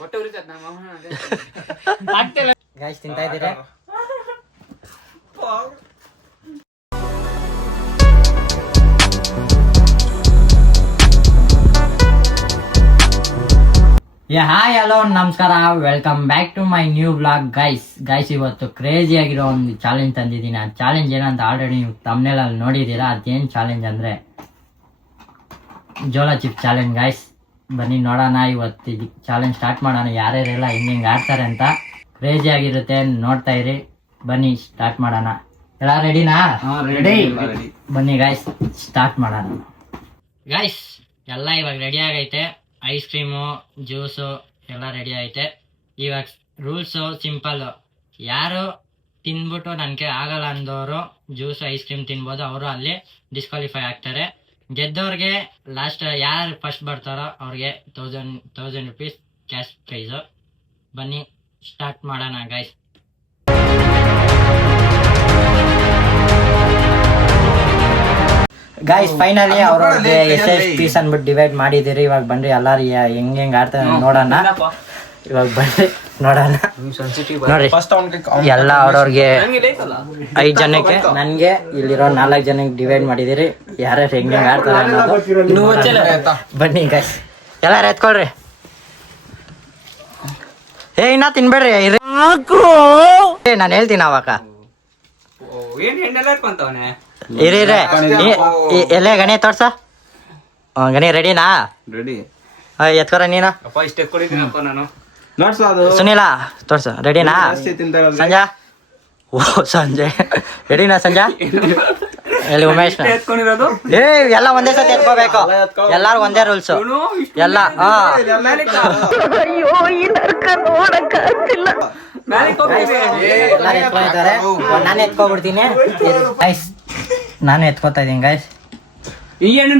ಹೊಟ್ಟೆ ಉರಿತದ ನಮ್ಮ ಗಾಯ್ಸ್ ತಿಂತಾ ಇದ್ದೀರಾ? ಹಾಯ್ ಹಲೋ ನಮಸ್ಕಾರ, welcome back to my new blog. Guys ಇವತ್ತು ಕ್ರೇಜಿ ಆಗಿರೋ ಒಂದು ಚಾಲೆಂಜ್ ತಂದಿದ್ದೀನಿ. ಆ ಚಾಲೆಂಜ್ ಏನಂತ ಆಲ್ರೆಡಿ ನೀವು ತಮ್ನೇಲಲ್ಲಿ ನೋಡಿದ್ದೀರಾ. ಅದೇನು ಚಾಲೆಂಜ್ ಅಂದರೆ ಜೋಳ ಚಿಪ್ ಚಾಲೆಂಜ್. ಗೈಸ್ ಬನ್ನಿ ನೋಡೋಣ, ಇವತ್ತು ಚಾಲೆಂಜ್ ಸ್ಟಾರ್ಟ್ ಮಾಡೋಣ. ಯಾರ್ಯಾರೆಲ್ಲ ಹಿಂಗೆ ಆಡ್ತಾರೆ ಅಂತ ಕ್ರೇಜಿ ಆಗಿರುತ್ತೆ, ನೋಡ್ತಾ ಇರಿ. ಬನ್ನಿ ಸ್ಟಾರ್ಟ್ ಮಾಡೋಣ. ಎಲ್ಲ ರೆಡಿನಾ? ರೆಡಿ. ಬನ್ನಿ ಗೈಸ್ ಸ್ಟಾರ್ಟ್ ಮಾಡೋಣ. ಗೈಸ್ ಎಲ್ಲ ಇವಾಗ ರೆಡಿ ಆಗೈತೆ. ಐಸ್ ಕ್ರೀಮು, ಜ್ಯೂಸು ಎಲ್ಲ ರೆಡಿ ಐತೆ. ಇವಾಗ ರೂಲ್ಸು ಸಿಂಪಲ್ಲು. ಯಾರು ತಿಂದ್ಬಿಟ್ಟು ನನಗೆ ಆಗಲ್ಲ ಅಂದವರು ಜ್ಯೂಸು ಐಸ್ ಕ್ರೀಮ್ ತಿನ್ಬೋದು, ಅವರು ಅಲ್ಲಿ ಡಿಸ್ಕ್ವಾಲಿಫೈ ಆಗ್ತಾರೆ. ಗೆದ್ದವ್ರಿಗೆ ಲಾಸ್ಟ್ ಯಾರು ಫಸ್ಟ್ ಬರ್ತಾರೋ ಅವ್ರಿಗೆ 1000 rupees ಕ್ಯಾಶ್ ಪ್ರೈಸು. ಬನ್ನಿ ಸ್ಟಾರ್ಟ್ ಮಾಡೋಣ ಗೈಸ್. ಗೈಸ್ ಫೈನಲಿ ಅವ್ರವ್ರಿಗೆ ಎಷ್ಟು ಪೀಸ್ ಅಂದ್ಬಿಟ್ಟು ಡಿವೈಡ್ ಮಾಡಿದಿರಿ. ಇವಾಗ ಬನ್ರಿ ಎಲ್ಲಾರು ಹೆಂಗ್ ಆಡ್ತಾರೆ ನೋಡೋಣ. ಇವಾಗ ಬನ್ರಿ ನೋಡೋಣ. ನೋಡ್ರಿ ಎಲ್ಲ ಅವ್ರವ್ರಿಗೆ 5 ಜನಕ್ಕೆ, ನನ್ಗೆ ಇಲ್ಲಿರೋ 4 ಜನಕ್ಕೆ ಡಿವೈಡ್ ಮಾಡಿದಿರಿ. ಯಾರ್ಯಾರು ಹೆಂಗ್ ಆಡ್ತಾರೆ ಅನ್ನೋದು. ಬನ್ನಿ ಗೈಸ್ ಎಲ್ಲಾರು ಎತ್ಕೊಳ್ರಿ. ಇನ್ನ ತಿನ್ಬೇಡ್ರಿ, ನಾನು ಹೇಳ್ತೀನಿ ಅವಾಗ. ಇರಿ ಎಲ್ಲೇ ಗಣಿ ತೋರ್ಸ. ಗಣಿ ರೆಡಿನಾ? ರೆಡಿ. ಎತ್ಕೊರ ನೀನು. ನಾನು ಸುನೀಲ ತೋರ್ಸ. ರೆಡಿನಾ ಸಂಜಾ? ಓ ಸಂಜಯ್ ರೆಡಿನಾ? ಸಂಜಾ ಎಲ್ಲಿ ಉಮೇಶ್? ಎಲ್ಲ ಒಂದೇ ಸತಿ ಎತ್ಕೋಬೇಕು, ಎಲ್ಲಾರು ಒಂದೇ ರೂಲ್ಸ್ ಎಲ್ಲ. ನಾನು ಎತ್ಕೊಬಿಡ್ತೀನಿ. ನಾನು ಎತ್ಕೋತಾ ಇದೀನಿ ಗೈಸ್.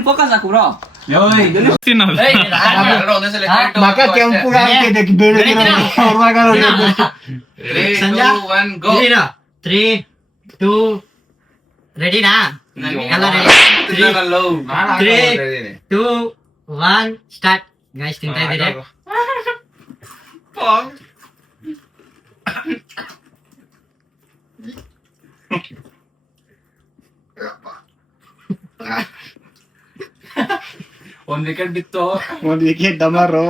ಫೋಕಸ್ ಹಾಕು ಬ್ರೋ. ಸಂಜಾ 3, 2 ರೆಡಿನಾ? ಎಲ್ಲ ರೆಡಿ. 3, 2, 1 ಸ್ಟಾರ್ಟ್. ಗೈಸ್ ತಿಂತಾ ಇದ್ದೀರಿ? ಒಂದ್ ವಿಕೆಟ್ ಬಿತ್ತು. ಒಂದ್ ವಿಕೆಟ್ ಡಮರು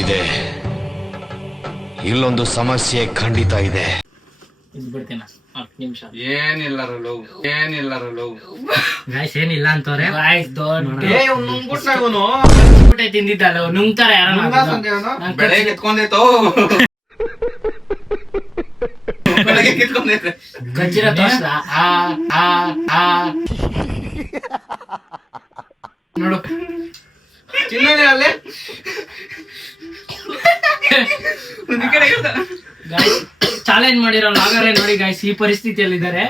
ಇದೆ. ಇಲ್ಲೊಂದು ಸಮಸ್ಯೆ ಖಂಡಿತ ಇದೆ. ಏನಿಲ್ಲ ಗೈಸ್ ಏನಿಲ್ಲ ಅಂತವ್ರೆ. ತಿಂದಿದ್ದಲ್ಲ ನುಂಗ್ತಾರೆ ಬೆಳಗ್ಗೆ ಎತ್ಕೊಂಡೈತೋ. ಗಜ್ಜಿರ ತೋರ್ಸ್ಲ ನೋಡು ಚಿನ್ನನೇ ಅಲ್ಲೇ ಚಾಲೆಂಜ್ ಮಾಡಿರೋ ಲಾಗರೇ ನೋಡಿ ಗೈಸ್ ಈ ಪರಿಸ್ಥಿತಿಯಲ್ಲಿದ್ದಾರೆ.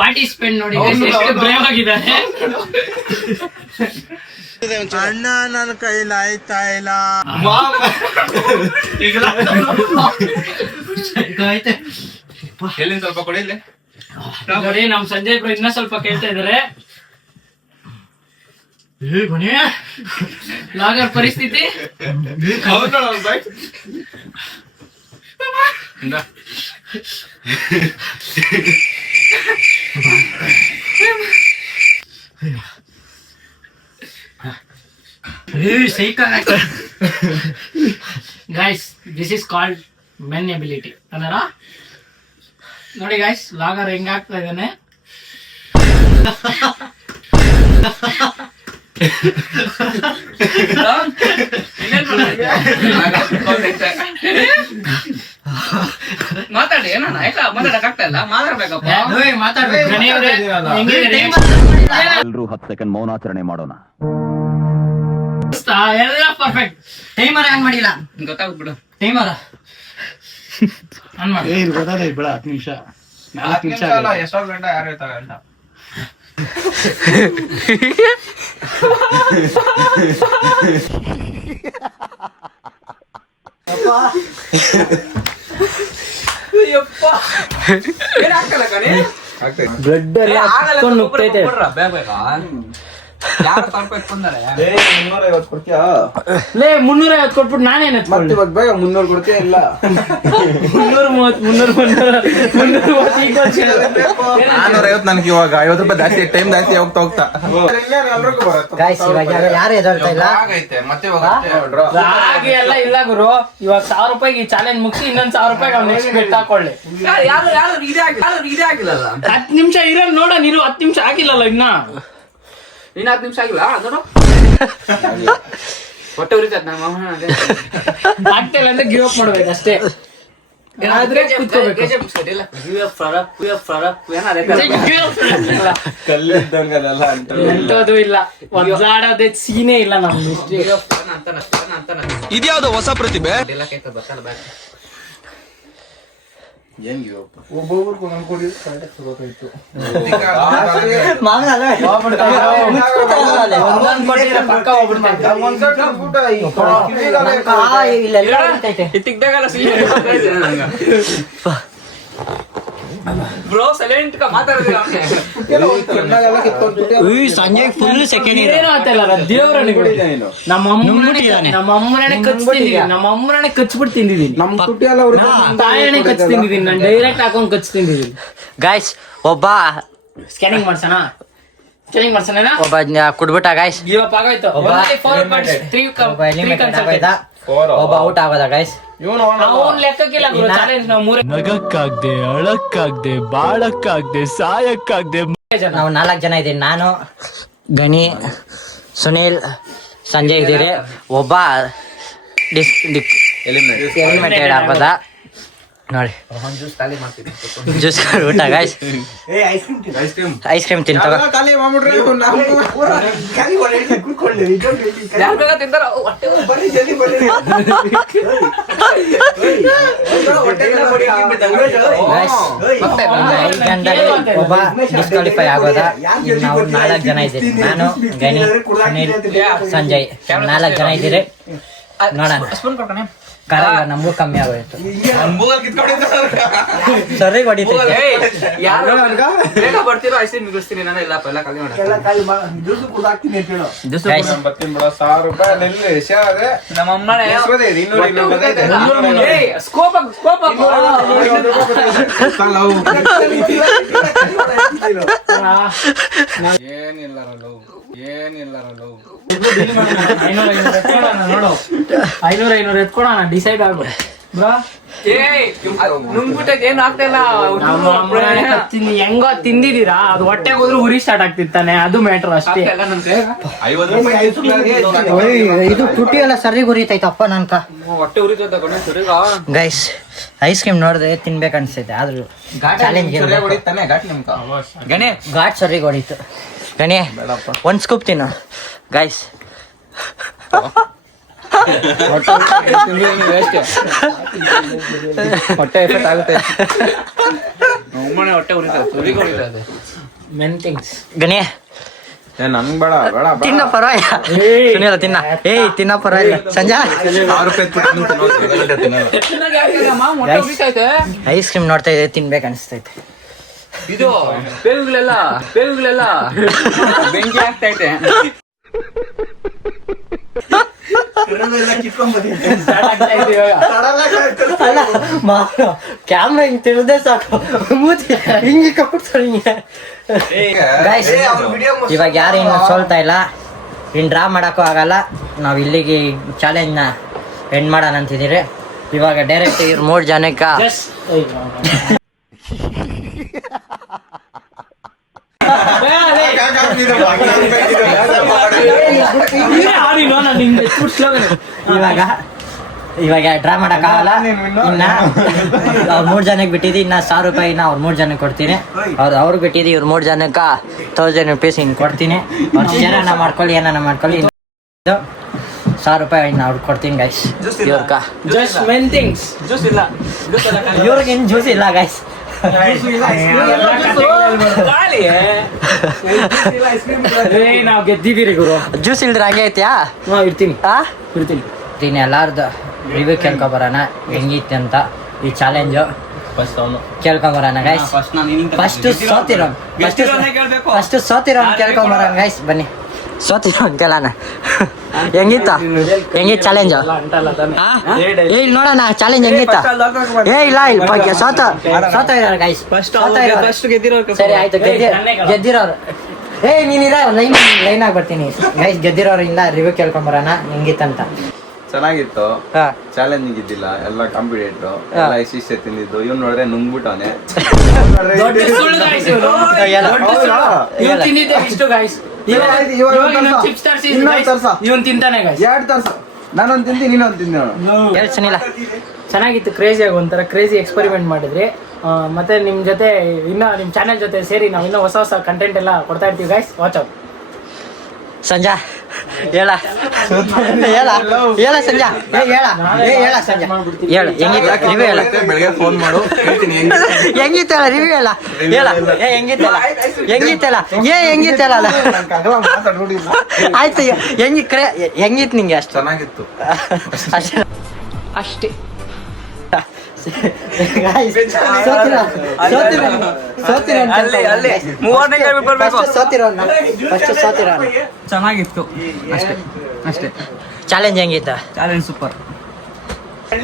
ಪಾರ್ಟಿಸಿಪೆಂಟ್ ನೋಡಿ ಗೈಸ್ ಎಷ್ಟು ಬ್ರೇವ್ ಆಗಿದ್ದಾರೆ. ಅಣ್ಣ ನನ್ನ ಕೈಲಿ ಆಯ್ತಾ ಇಲ್ಲ. ಎಲ್ಲಿಂದ ಸ್ವಲ್ಪ ಕೊಡಿ ಇಲ್ಲಿ ನೋಡಿ. ನಮ್ ಸಂಜಯ್ ಬ್ರೋ ಇನ್ನ ಸ್ವಲ್ಪ ಕೇಳ್ತಾ ಇದಾರೆ. ಲಾಗರ್ ಪರಿಸ್ಥಿತಿ guys this is called men ability ಅದಾರ ನೋಡಿ ಗೈಸ್. ಲಾಗರ್ ಹೆಂಗಾಗ್ತಾ ಇದ್ದಾನೆ. ಮಾತಾಡಿ ಏನಾನ ಮಾತಾಡಕ್ ಆಗ್ತಾ ಇಲ್ಲ. ಮಾತಾಡ್ಬೇಕಪ್ಪ. ಎಲ್ರೂ 10 ಸೆಕೆಂಡ್ ಮೌನಾಚರಣೆ ಮಾಡೋಣ. ಎಲ್ಲ ಪರ್ಫೆಕ್ಟ್. ಟೈಮರ್ ಆನ್ ಮಾಡಿಲ್ಲ, ಗೊತ್ತಾಗ್ಬಿಡು. ಟೈಮರ್ ಆನ್ ಮಾಡಿ. ಗೊತ್ತಾದ ಬಿಡ 10 ನಿಮಿಷ 4 ನಿಮಿಷ ಅಲ್ಲ. ಎಷ್ಟೋ ಗಂಟೆ ಯಾರು ಇರ್ತಾರೆ ಅಂತ. ಏನಾಗ್ತಲ್ಲ ಕಣಿ ಬ್ಲಡ್ ಎಲ್ಲ ಹತ್ಕೊಂಡು ನುಗ್ತೈತೆ. ಯಾರು ತರ್ಬೇಕು ಬಂದರೆ ಲೇ 350 ಕೊಟ್ಬಿಟ್ಟು ನಾನೇನ್ ಎತ್ಕೊಂಡೆ? ಬೇಗ 300 ಕೊಡ್ತೀಯ ಇಲ್ಲ 450 ನನಗೆ ಇವಾಗ 50 ರೂಪಾಯಿ ಜಾಸ್ತಿ ಟೈಮ್ ಜಾಸ್ತಿ ಹೋಗ್ತಾ ಗಾಯ್ಸ್ ಇವಾಗ ಯಾರು ಎದಳ್ತಾ ಇಲ್ಲ. ಆಗೈತೆ ಮತ್ತೆ ಹಾಗೆ ಎಲ್ಲ ಇಲ್ಲ ಗುರು. ಇವಾಗ 1000 ರೂಪಾಯಿಗೆ ಈ ಚಾಲೆಂಜ್ ಮುಗಿಸಿ ಇನ್ನೊಂದ್ 1000 ರೂಪಾಯಿಗೆ ಅವ್ನು ನೆಕ್ಸ್ಟ್ ಬೆಟ್ ಹಾಕೊಳ್ಳಿ. ಯಾರು ಇದೇ ಆಗಿಲ್ಲಲ್ಲ. 10 ನಿಮಿಷ ಇರೋದು ನೋಡ. ನೀರು 10 ನಿಮಿಷ ಆಗಿಲ್ಲಲ್ಲ ಇನ್ನ. ಇನ್ನ 10 ನಿಮಿಷ ಆಗಿಲ್ಲ ನೋಡು. ಹೊಟ್ಟೆ ಉರಿತದ ನಮ್ಮ ಆಗ್ತಿಲ್ಲ ಅಂದ್ರೆ ಗಿವ್ ಅಪ್ ಮಾಡ್ಬೇಕು ಅಷ್ಟೇ. ಆದ್ರೆ ಕುತ್ಕೋಬೇಕು. ಎಂತದು ಇಲ್ಲ, ಒದ್ದಾಡೋದೇ ಸೀನೇ ಇಲ್ಲ ನಮ್ದು. ಇದ್ಯಾವ್ದು ಹೊಸ ಪ್ರತಿಭೆ. ಒಬ್ಬೊಬ್ರು ಒಂದೊಂದು ಕೊಡಿ ಕರೆಕ್ಟ್ ಗೊತ್ತಾಯ್ತು. ಒಂದೊಂದ್ ಕೊಟ್ಟಿದ್ರೆ ಪಕ್ಕ ಹೋಗ್ಬಿಡ್ತೈತೆ. ಬ್ರೋ ಸೈಲೆಂಟ್ ಮಾತಾಡಿದ್ರೆ ಸಂಜೆ ಫುಲ್ ಸೆಕೆಂಡ್ ಏನೋ ಆತಲ್ಲ ದೇವ್ರನೇ ನಮ್ಮ ಅಮ್ಮನೇ ಕಚ್ಬಿಟ್ಟು ತಿಂದಿದ್ದೀನಿ. ನಮ್ ತುಟ್ಟಿ ಎಲ್ಲ ಅವ್ರಿಗೆ ತಾಯಣೆ ಕಚ್ ತಿಂದಿದ್ದೀನಿ. ನಾನು ಡೈರೆಕ್ಟ್ ಹಾಕೊಂಡ್ ಕಚ್ ತಿಂದಿದ್ದೀನಿ. ಗಾಯ್ಸ್ ಒಬ್ಬ ಸ್ಕ್ಯಾನಿಂಗ್ ಮಾಡ್ಸೋಣ ಒಬ್ಬ ಕುಡ್ಬಿಟ್ಟ ಗಾಯ್ಸ್. ಗಿವ್ ಅಪ್ ಆಗೋಯ್ತು. ಒಬ್ಬ ಔಟ್ ಆಗೋದ ಗಾಯ್ಸ್. ಅವ್ನ್ ಲೆಕ್ಕಕ್ಕಿಲ್ಲ ಚಾಲೆಂಜ್. ನಾವು ಮೂರೇ ನಗಕ್ಕಾಗ್ದೆ ಅಳಕ್ಕಾಗ್ದೆ ಬಾಳಕ್ಕಾಗ್ದೆ ಸಾಯಕ್ಕಾಗ್ದೆ ನಾವು 4 ಜನ ಇದೀವಿ. ನಾನು, ಗಣಿ, ಸುನೀಲ್, ಸಂಜಯ್ ಇದೀರಿ. ಒಬ್ಬ ಎಲಿಮಿನೇಟೆಡ್ ಆಗೋದ ನೋಡಿ. ಜ್ಯೂಸ್ ಊಟ ಗಾಯ್ಸ್. ಐಸ್ ಕ್ರೀಮ್ ತಿಂತಾವ. ಯಾರು ಬೇಗ ತಿಂತಾರ ಹೊಟ್ಟೆ ಒಬ್ಬ ಡಿಸ್ಕ್ವಾಲಿಫೈ ಆಗೋದ. ನಾವು 4 ಜನ ಇದ್ದೀರಿ. ನಾನು, ಗಣಿ, ಸುನೀಲ್, ಸಂಜಯ್ 4 ಜನ ಇದ್ದೀರಿ. ನೋಡೋಣ ನಮಗೂ ಕಮ್ಮಿ ಆಗೋಯ್ತು. ಸರಿ ಹೊಡಿತೈತೆ. ಯಾರು ಬೇಗ ಬರ್ತೀರೋ ಐಸ್ ಕ್ರೀಮ್ ಮಿಗಿಸ್ತೀನಿ. ನಾನು ಇಲ್ಲಪ್ಪ ಎಲ್ಲ ಖಾಲಿ ಮಾಡಿ ನಮ್ಮ ಅಮ್ಮನೇ ಸ್ಕೋಪ್ ನೋಡು 500 ಎತ್ಕೊಳೋಣ. ಡಿಸೈಡ್ ಆಗ್ಬೋದು ಬ್ರಾ. ನುಂಗ್ಬಿಟ್ಟೈತೆ ಏನು ಆಗ್ತಾ ಇಲ್ಲ. ಹೆಂಗೋ ತಿಂದಿದ್ದೀರಾ, ಅದು ಹೊಟ್ಟೆಗೆ ಹೋದ್ರೆ ಉರಿ ಸ್ಟಾರ್ಟ್ ಆಗ್ತಿತ್ತಾನೆ. ಅದು ಮ್ಯಾಟ್ರ್ ಅಷ್ಟೇ. ಇದು ತುಟಿ ಎಲ್ಲ ಸರಿ ಉರಿತೈತಪ್ಪ ನನ್ಕ. ಹೊಟ್ಟೆ ಉರಿತದ ಗೈಸ್ ಐಸ್ ಕ್ರೀಮ್ ನೋಡಿದ್ರೆ ತಿನ್ಬೇಕು ಅನ್ಸೈತೆ. ಆದ್ರೂ ಚಾಲೆಂಜ್ ಗಣೆ ಘಾಟ್ ಸರಿ ಹೊಡಿತು. ಗಣಿ ಒಂದ್ ಸ್ಕೂಪ್ ತಿನ್ನು ಗೈಸ್. ಹೊಟ್ಟೆ ಎಫೆಕ್ಟ್ ಆಗುತ್ತೆ. ನಮ್ಮನೆ ಹೊಟ್ಟೆ ಉರಿತದೆ. Men things. ಗಣಿ ನನ್ಗ್ ಬೇಡ ಬೇಡ ತಿನ್ನ ಪರವಾಗಿಲ್ಲ. ಸುನಿಲ್ಲ ತಿನ್ನ. ತಿನ್ನ ಪರವಾಗಿಲ್ಲ. ಸಂಜಾ ಐಸ್ ಕ್ರೀಮ್ ನೋಡ್ತಾ ಇದೆ ತಿನ್ಬೇಕು ಅನಿಸ್ತೈತೆ. ಇದು ಬೇವುಗಳೆಲ್ಲ ಬೆಂಕಿ ಆಗ್ತೈತೆ. ಕ್ಯಾಮ್ರಾ ಹಿಂಗ್ ತಿಳಿದೇ ಸಾಕು. ಮೂತಿ ಹಿಂಗೆ ಕೊಡ್ತಾರೆ ಹಿಂಗೆ. ಇವಾಗ ಯಾರು ಇನ್ನು ಸೋಲ್ತಾ ಇಲ್ಲ. ಇನ್ನು ಡ್ರಾ ಮಾಡಕ್ಕೂ ಆಗಲ್ಲ. ನಾವು ಇಲ್ಲಿಗೆ ಚಾಲೆಂಜ್ನ ಎಂಡ್ ಮಾಡೋಣ ಅಂತಿದ್ದೀರಿ. ಇವಾಗ ಡೈರೆಕ್ಟ್ ಇವ್ರು 3 ಜನಕ್ಕೆ ಇವಾಗ ಡ್ರಾ ಮಾಡಕ್ಕಾಗಲ್ಲ. ಇನ್ನ ಅವ್ರ 3 ಜನಕ್ಕೆ ಬಿಟ್ಟಿದ್ದು. ಇನ್ನ 1000 ರೂಪಾಯಿ ಇನ್ನ ಅವ್ರ 3 ಜನಕ್ಕೆ ಕೊಡ್ತೀನಿ. ಅವ್ರಿಗೆ ಬಿಟ್ಟಿದ್ದು. ಇವ್ರು 3 ಜನಕ್ಕೆ 1000 rupees ಇನ್ನು ಕೊಡ್ತೀನಿ. ಅವ್ರ ಏನಾನ ಮಾಡ್ಕೊಳ್ಳಿ ಮಾಡ್ಕೊಳ್ಳಿ. 1000 ರೂಪಾಯಿ ಇನ್ನು ಅವ್ರಿಗೆ ಕೊಡ್ತೀನಿ ಗೈಸ್. ಇವ್ರಕ ಜಸ್ಟ್ ಮೆನ್ ಥಿಂಗ್ಸ್. ಜ್ಯೂಸ್ ಇಲ್ಲ. ಇವ್ರಿಗೇನು ಜ್ಯೂಸ್ ಇಲ್ಲ ಗೈಸ್. ನಾವು ಗೆದ್ದಿದ್ದೀರಿ ಗುರು. ಜ್ಯೂಸ್ ಇಲ್ದ್ರೆ ಹಂಗೆ ಐತ್ಯಾ? ಇರ್ತೀನಿ. ಎಲ್ಲಾರ್ದು ರಿವ್ಯೂ ಕೇಳ್ಕೊ ಬರೋಣ ಹೆಂಗಿತ್ತು ಅಂತ ಈ ಚಾಲೆಂಜು. ಫಸ್ಟ್ ಅವನು ಕೇಳ್ಕೊಂಬರೋಣ ಗೈಸ್. ಫಸ್ಟ್ ಸೋತಿರೋನ್ ಫಸ್ಟ್ ಸೋತಿರೋನ್ ಕೇಳ್ಕೊಂಬರೋಣ ಗೈಸ್. ಬನ್ನಿ ಸೋತಿರೋನ್ ಕೇಳೋಣ. ಹೆಂಗಿತ್ತು ಚಾಲೆಂಜ್? ಏ ನೋಡೋಣ ಚಾಲೆಂಜ್ ಹೆಂಗಿತ್ತ? ಏ ಇಲ್ಲ ಸೋತ ಇರೋರು ಗೈಸ್. ಸರಿ ಆಯ್ತು, ಗೆದ್ದಿರೋರು. ಏ ನೀನಿರ ಲೈನ್ ಆಗಿ ಬರ್ತೀನಿ ಗೈಸ್. ಗೆದ್ದಿರೋರಿಂದ ರಿವ್ಯೂ ಕೇಳ್ಕೊಂಬರೋಣ ಹೆಂಗಿತ್ತಂತ. ಚೆನ್ನಾಗಿತ್ತು. ಹಾ ಚಾಲೆಂಜಿಂಗ್ ಇದ್ದಿಲ್ಲ, ಎಲ್ಲ ಕಾಂಪಿಟೇಟ್ ಎಲ್ಲ ಇಷ್ಟೇ ತಿಂದಿದ್ದು. ಇವ್ನು ನೋಡಿದ್ರೆ ನುಂಗ್ಬಿಟ್ಟವನೆ. ದೊಡ್ಡ ಸುಳ್ಳು guys ಇವ್ನು. ಇವ್ನು ತಿಂದಿದ್ದೆ ಇಷ್ಟು guys. ಇವಾಗ ಚಿಪ್ಸ್ ತರಿಸಿ ಇವನ್ ತಿಂತಾನೆ guys. 2 ತರ್ಸ, ನಾನೊಂದು ತಿಂತೀನಿ, ನೀನೊಂದು ತಿಂತೀನಿ. ಹೇಳ್ಸನಿಲ್ಲ. ಚೆನ್ನಾಗಿತ್ತು, ಕ್ರೇಜಿ ಆಗಿ ಒಂಥರ ಕ್ರೇಜಿ ಎಕ್ಸ್ಪೆರಿಮೆಂಟ್ ಮಾಡಿದ್ರಿ. ಮತ್ತೆ ನಿಮ್ ಜೊತೆ ಇನ್ನೂ ನಿಮ್ ಚಾನೆಲ್ ಜೊತೆ ಸೇರಿ ನಾವು ಇನ್ನೂ ಹೊಸ ಹೊಸ ಕಂಟೆಂಟ್ ಎಲ್ಲ ಕೊಡ್ತಾ ಇರ್ತೀವಿ ಗೈಸ್. Watch out. ಸಂಜಾ ಹೇಳ ಸಂಜಾ, ಹೇಳ ಸಂಜಾ, ಹೇಳ ಹೆಂಗಿತ್ತು ರಿವ್ಯೂ ಹೇಳ. ಬೆಳಗ್ಗೆ ಫೋನ್ ಮಾಡು, ಹೇಳ್ತೀನಿ ಹೆಂಗಿತ್ತು ಹೇಳ ರಿವ್ಯೂ ಹೇಳ. ಹೆಂಗಿತ್ತಲ್ಲ ಆಯ್ತು. ಹೆಂಗಿತ್ತು ನಿಂಗೆ? ಅಷ್ಟು ಚೆನ್ನಾಗಿತ್ತು. ಅಷ್ಟೇ. ಚೆನ್ನಾಗಿತ್ತು ಅಷ್ಟೇ. ಚಾಲೆಂಜ್ ಹೆಂಗಿತ್ತು? Challenge super.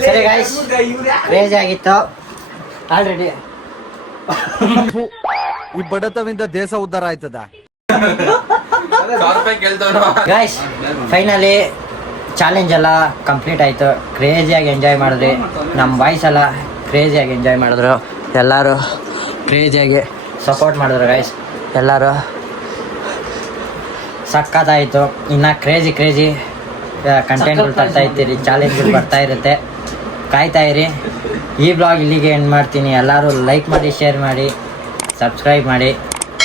ಸರಿ ಗಾಯ್ಸ್, ಕ್ರೇಜಿ ಆಗಿತ್ತು ಆಲ್ರೆಡಿ. ಈ ಬಡತವಿಂದ ದೇಶ ಉದ್ಧಾರ ಆಯ್ತದ. ಗಾಯ್ಸ್ ಫೈನಲಿ ಚಾಲೆಂಜ್ ಎಲ್ಲ ಕಂಪ್ಲೀಟ್ ಆಯಿತು. ಕ್ರೇಜಿಯಾಗಿ ಎಂಜಾಯ್ ಮಾಡಿದ್ರಿ. ನಮ್ಮ ಬಾಯ್ಸ್ ಎಲ್ಲ ಕ್ರೇಜಿಯಾಗಿ ಎಂಜಾಯ್ ಮಾಡಿದ್ರು. ಎಲ್ಲರೂ ಕ್ರೇಜಿಯಾಗಿ ಸಪೋರ್ಟ್ ಮಾಡಿದ್ರು ಗಾಯ್ಸ್. ಎಲ್ಲರೂ ಸಕ್ಕತ್ತಾಯಿತು. ಇನ್ನು ಕ್ರೇಜಿ ಕಂಟೆಂಟ್ಗಳು ತರ್ತಾ ಇರ್ತೀರಿ, ಚಾಲೆಂಜ್ಗಳು ಬರ್ತಾ ಇರುತ್ತೆ, ಕಾಯ್ತಾ ಇರಿ. ಈ ಬ್ಲಾಗ್ ಇಲ್ಲಿಗೆ ಎಂಡ್ ಮಾಡ್ತೀನಿ. ಎಲ್ಲರೂ ಲೈಕ್ ಮಾಡಿ, ಶೇರ್ ಮಾಡಿ, ಸಬ್ಸ್ಕ್ರೈಬ್ ಮಾಡಿ.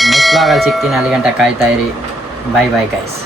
ನೆಕ್ಸ್ಟ್ ಬ್ಲಾಗಲ್ಲಿ ಸಿಗ್ತೀನಿ. ಅಲ್ಲಿ ಗಂಟ ಕಾಯ್ತಾ ಇರಿ. Bye guys.